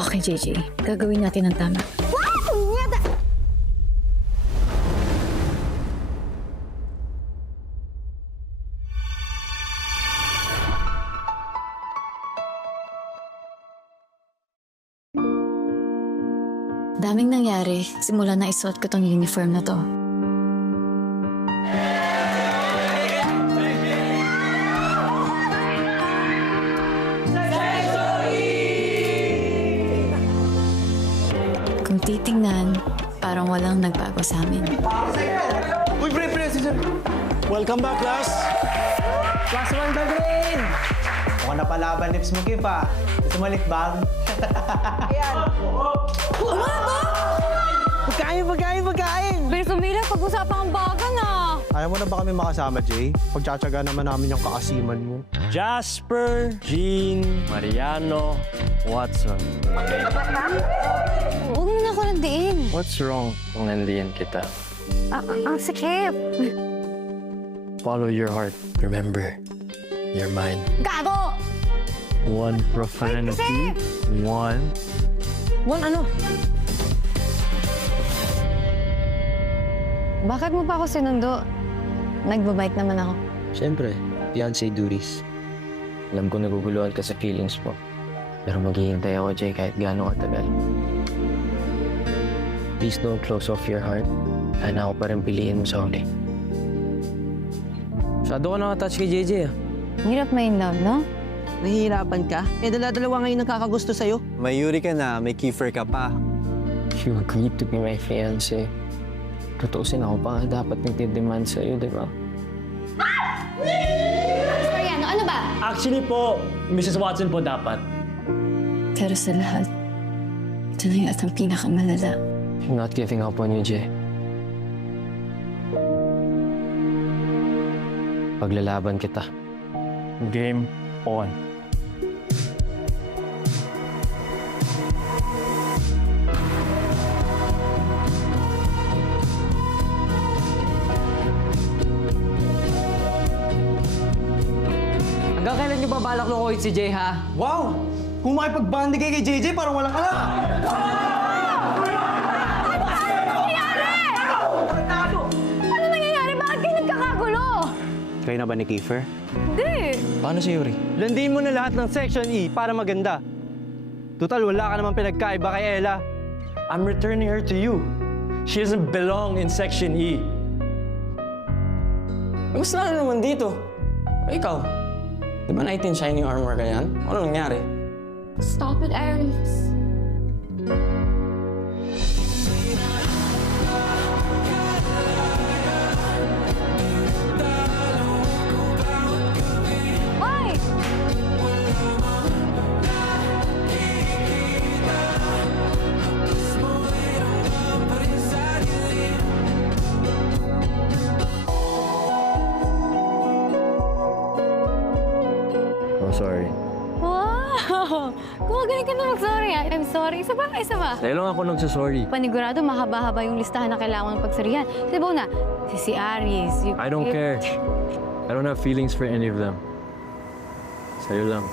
Okay, JJ. Gagawin natin ang tama. Daming nangyari simula na isuot ko tong uniform na to. Kung titingnan, parang walang nagbago sa amin. Uy, pre, welcome back, class. Class 1 ka green! Mukhang napalaban lips mo, Kip, ha? Gusto mo litbang? Pagkain! Pero Camila, pag-usapan ang bagan ah! Ayaw mo na ba kami makasama, Jay? Pagtsatsaga naman namin yung kaasiman mo. Jasper, Jean, Mariano, Watson. Huwag mo na ako nandiin. What's wrong kung nandiyan kita? Ang sikip. Follow your heart. Remember, you're mine. Gago! One profanity, one... One ano? Bakit mo pa ako sinundo? Nagbabike naman ako. Siyempre, fiancé duties. Alam ko naguguluhan ka sa feelings mo. Pero maghihintay ako, Jay, kahit gaano katagal. Please don't close off your heart. Sana ako pa rin piliin mo sa huli. Masyado ka nakatouch kay JJ ah. Hirap may in love, no? Nahihirapan ka? Dala-dalawa ngayon nagkakagusto sa'yo. May Yuri ka na, may Kiefer ka pa. You agreed to be my fiancé. Tutuusin ako pa nga dapat nagtidemand sa'yo, di ba? Mariano, ano ba? Actually po, Mrs. Watson po dapat. Pero sa lahat, ito na yung at ang pinakamalala. I'm not giving up on you, Jay. Paglalaban kita. Game on. Hanggang kailan niyo ba balak lukuhin si Jay ha? Wow! Kung makipag-bandi kayo kay JJ, parang walang alam. Ano nangyayari? Bakit kayo nagkakagulo? Kayo na ba ni Kiefer? Hindi! Paano si Yuri? Landiin mo na lahat ng Section E para maganda. Total, wala ka naman pinagkaiba kay Ella. I'm returning her to you. She doesn't belong in Section E. Mas lalo naman dito. Ikaw, di ba knight in shining armor ka yan? Ano nangyari? Stop it, Aries. Hoy! I'm sorry. Wow! Gumagaling ka na mag-sorry ah. I'm sorry. Isa ba? Isa ba? Dahil lang ako nagsasorry. Panigurado, mahaba-haba yung listahan na kailangan ng pagsarihan. Si Bona, si Aries. I don't care. I don't have feelings for any of them. Sa'yo lang.